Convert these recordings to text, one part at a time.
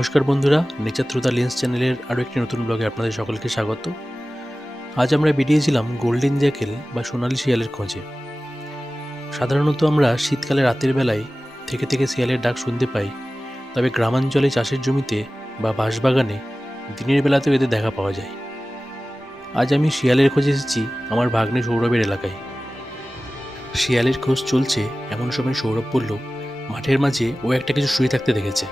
নমস্কার বন্ধুরা, nature through the lens চ্যানেলের আরও একটি নতুন ব্লগে আপনাদের সকলকে স্বাগত। আজ আমরা বেরিয়েছিলাম গোল্ডেন জ্যাকেল বা সোনালি শিয়ালের খোঁজে। সাধারণত আমরা শীতকালে রাতের বেলায় থেকে থেকে শিয়ালের ডাক শুনতে পাই, তবে গ্রামাঞ্চলে চাষের জমিতে বা বাঁশবাগানে দিনের বেলাতেও এদের দেখা পাওয়া যায়। আজ আমি শিয়ালের খোঁজে এসেছি আমার ভাগ্নে সৌরভের এলাকায়। শিয়ালের খোঁজ চলছে এমন সময় সৌরভ বলল মাঠের মাঝে ও একটা কিছু শুয়ে থাকতে দেখেছে।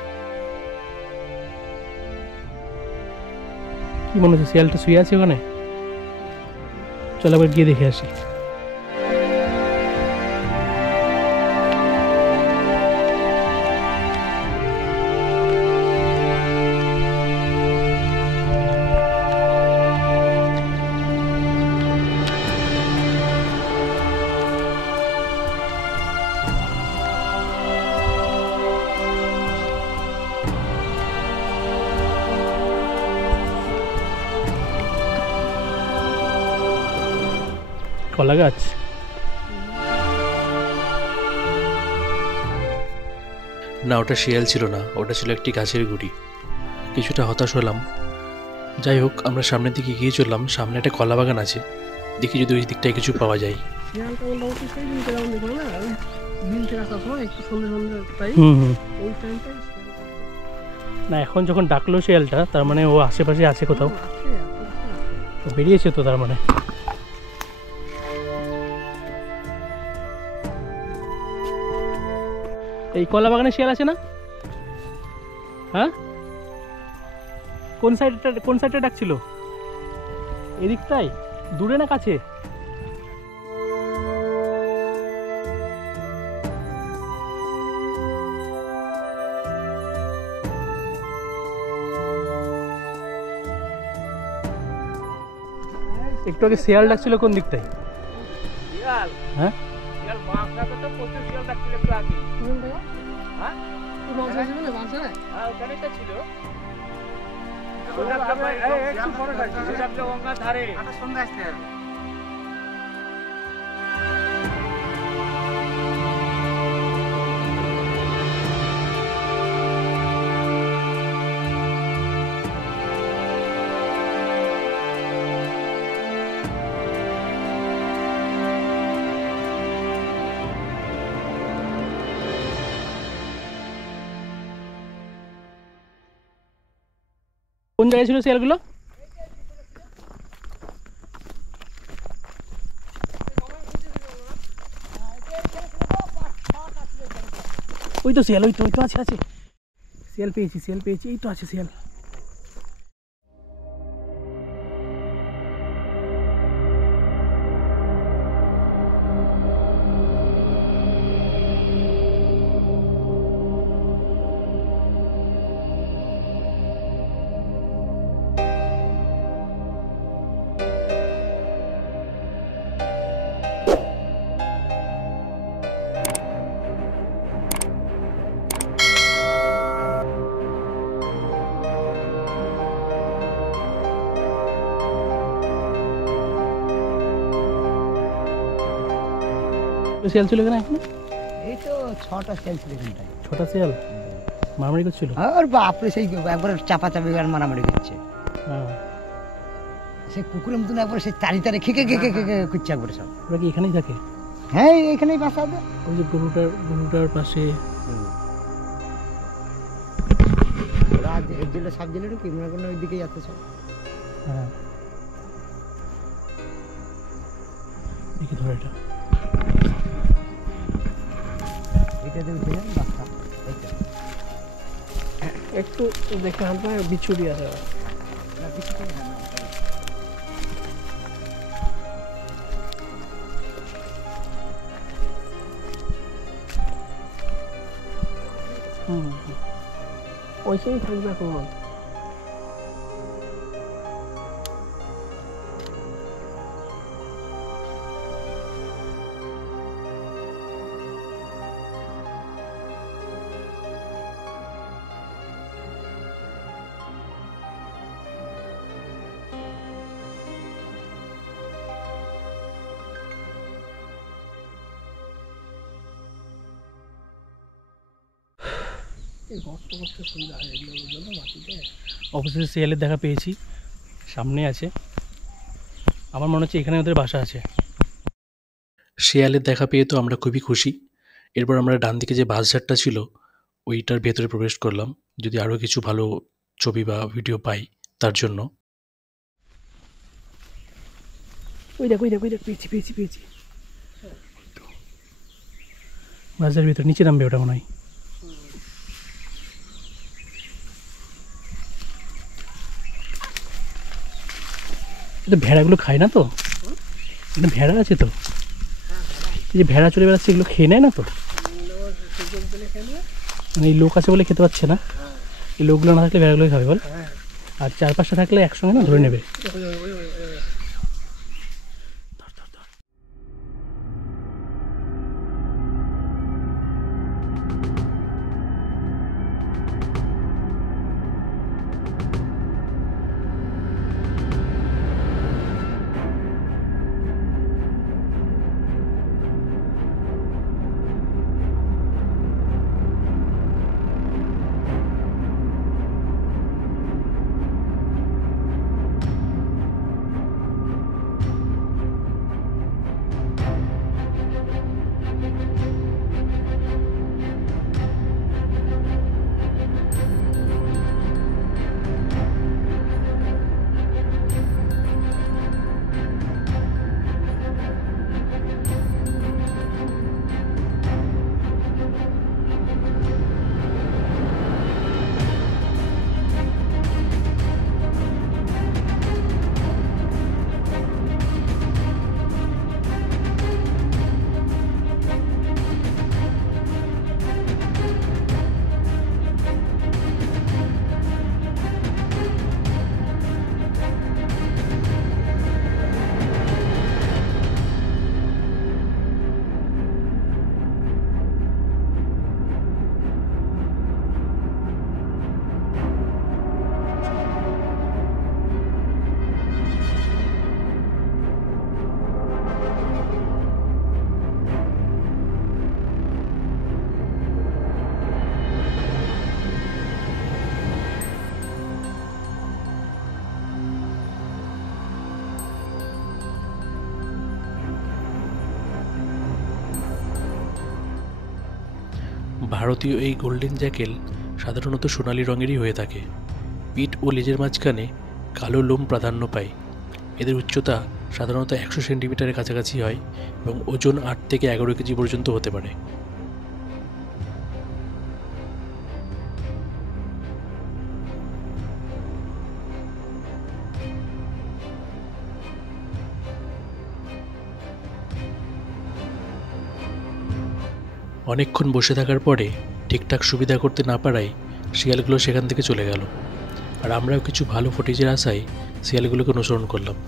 কি মনে হচ্ছে শিয়ালটা শুয়ে আছে ওখানে? চল আবার গিয়ে দেখে আসি। কলা গাছ। না, ওটা শিয়াল ছিল না, ওটা ছিল একটি গাছের গুঁড়ি। কিছুটা হতাশ হলাম। যাই হোক, আমরা সামনের দিকে এগিয়ে চললাম। সামনে একটা কলা বাগান আছে, দেখি যদি ওই দিকটায় কিছু পাওয়া যায়। শিয়ালটা মোটামুটি সেই দিন কেমন দেখলো না, ওই বিল থেকে আসার সময় একটু সন্ধ্যে সন্ধ্যে টাইম, ওই টাইমটাই না, এখন যখন ডাকলো শিয়ালটা তার মানে ও আশেপাশে আছে কোথাও, ও বেরিয়েছে তো তার মানে। এই কলা বাগানে শিয়াল আছে না? হ্যাঁ, কোন সাইডটা ডাকছিল? এদিকটাই, দূরে না কাছে? একটু আগে শিয়াল ডাকছিল কোন দিকটায়? শিয়াল, হ্যাঁ, শিয়াল মাছটাকে তো প্রচুর শিয়াল ডাকছিল একটু আগে। হ্যাঁ, মাছ আছে বলে মাছ আছে, হ্যাঁ ওখানে তো ছিল। একটু পরে ডাকছিল, ডাকলে গঙ্গার ধারে সন্ধ্যা আসতে হবে। কোন জায়গায় ছিল শিয়ালগুলো? ওই তো শিয়াল, ওই তো আছে আছে। শিয়াল পেয়েছি, এই তো আছে শিয়াল। শিয়াল ছিল এখানে এখন? এই তো 6টা শিয়াল ছিল এখানটায়। 6টা শিয়াল মারামারি করছিল? আর বাপরে, সেই একবার চাপাচাপি আর মারামারি করছে। হ্যাঁ, সেই কুকুরের মতন একবার সেই তাড়ি খেকে খেকে খেকে করছে একবার সব। ওরা কি এখানেই থাকে? হ্যাঁ, এখানেই বাসা আছে। ওই যে গরুটার পাশে। ওরা এক জেলে সাব জেলে ঢুকি মনে করেন ওই দিকেই যাচ্ছে সব। হ্যাঁ, দেখি ধরে এটা। এটা দেখছিলেন বাচ্চা, এইটা একটু দেখে হালকা বিছুরি আছে। না কিছু করে না। ওইখানেই থাকবে এখন। অবশেষে শিয়ালের দেখা পেয়েছি, সামনে আছে। আমার মনে হচ্ছে এখানে ওদের বাসা আছে। শিয়ালের দেখা পেয়ে তো আমরা খুবই খুশি। এরপর আমরা ডান দিকে যে বাঁশঝাড়টা ছিল ওইটার ভেতরে প্রবেশ করলাম, যদি আরও কিছু ভালো ছবি বা ভিডিও পাই তার জন্য। ওই দেখ পেয়েছি বাজারের ভিতরে নিচে নামবে ওটা মনে হয়। এটা ভেড়াগুলো খায় না তো? এটা ভেড়া আছে তো? এই যে ভেড়া চলে বেড়াচ্ছে, এগুলো খেয়ে নেয় না তো? মানে এই লোক আছে বলে খেতে পাচ্ছে না, এই লোকগুলো না থাকলে ভেড়াগুলোই খাবে বল। আর 4-5টা থাকলে একসঙ্গে না ধরে নেবে। ভারতীয় এই গোল্ডেন জ্যাকেল সাধারণত সোনালি রঙেরই হয়ে থাকে। পিঠ ও লেজের মাঝখানে কালো লোম প্রাধান্য পায়। এদের উচ্চতা সাধারণত 100 সেন্টিমিটারের কাছাকাছি হয় এবং ওজন 8 থেকে 11 কেজি পর্যন্ত হতে পারে। অনেকক্ষণ বসে থাকার পরে ঠিকঠাক সুবিধা করতে না পারায় শিয়ালগুলো সেখান থেকে চলে গেল, আর আমরাও কিছু ভালো ফুটেজের আশায় শিয়ালগুলোকে অনুসরণ করলাম।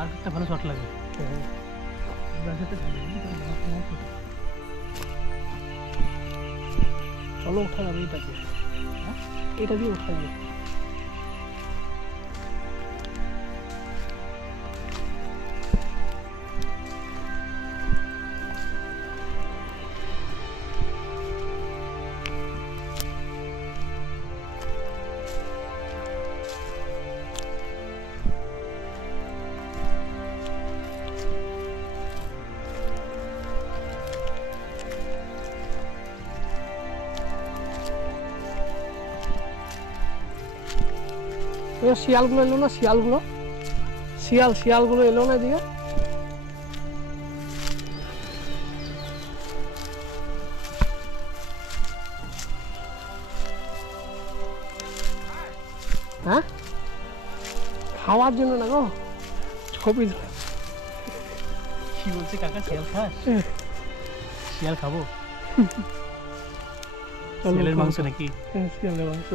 আর একটা ভালো শট লাগবে। চলো ওঠা যাবে এটাকে, এটা দিয়ে ওঠা যাবে। শিয়ালগুলো এলো না, শিয়ালগুলো এলো না এদিকে। হ্যাঁ, খাওয়ার জন্য না গো, ছবি তোলা। কি বলছে কাকা, শিয়াল খাস? শিয়াল খাবো? শিয়ালের মাংস নাকি? হ্যাঁ, শিয়ালের মাংস।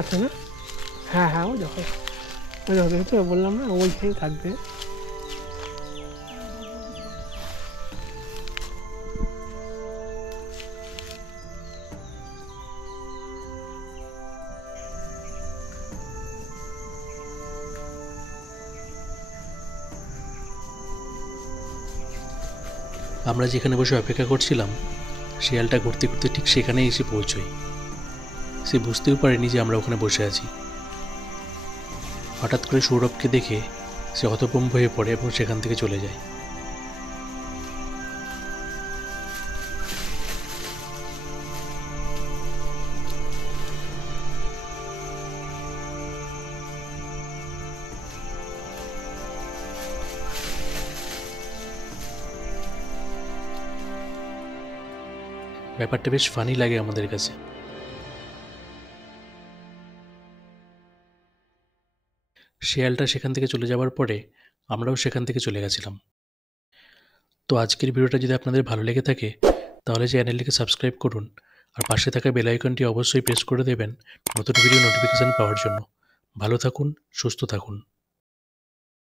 আছে না? হ্যাঁ হ্যাঁ, ওই দেখো, ওই দেখো, দেখো তো, বললাম না ওইখানেই থাকবে। আমরা যেখানে বসে অপেক্ষা করছিলাম, শিয়ালটা ঘুরতে ঘুরতে ঠিক সেখানেই এসে পৌঁছই। সে বুঝতেও পারেনি যে আমরা ওখানে বসে আছি। হঠাৎ করে সৌরভকে দেখে সে হতভম্ব হয়ে পড়ে এবং সেখান থেকে চলে যায়। ব্যাপারটা বেশ ফানি লাগে আমাদের কাছে। শিয়ালটা সেখান থেকে চলে যাওয়ার পরে আমরাও সেখান থেকে চলে গেছিলাম। তো আজকের ভিডিওটা যদি আপনাদের ভালো লেগে থাকে তাহলে চ্যানেলটিকে সাবস্ক্রাইব করুন, আর পাশে থাকা বেল আইকনটি অবশ্যই প্রেস করে দেবেন নতুন ভিডিও নোটিফিকেশান পাওয়ার জন্য। ভালো থাকুন, সুস্থ থাকুন।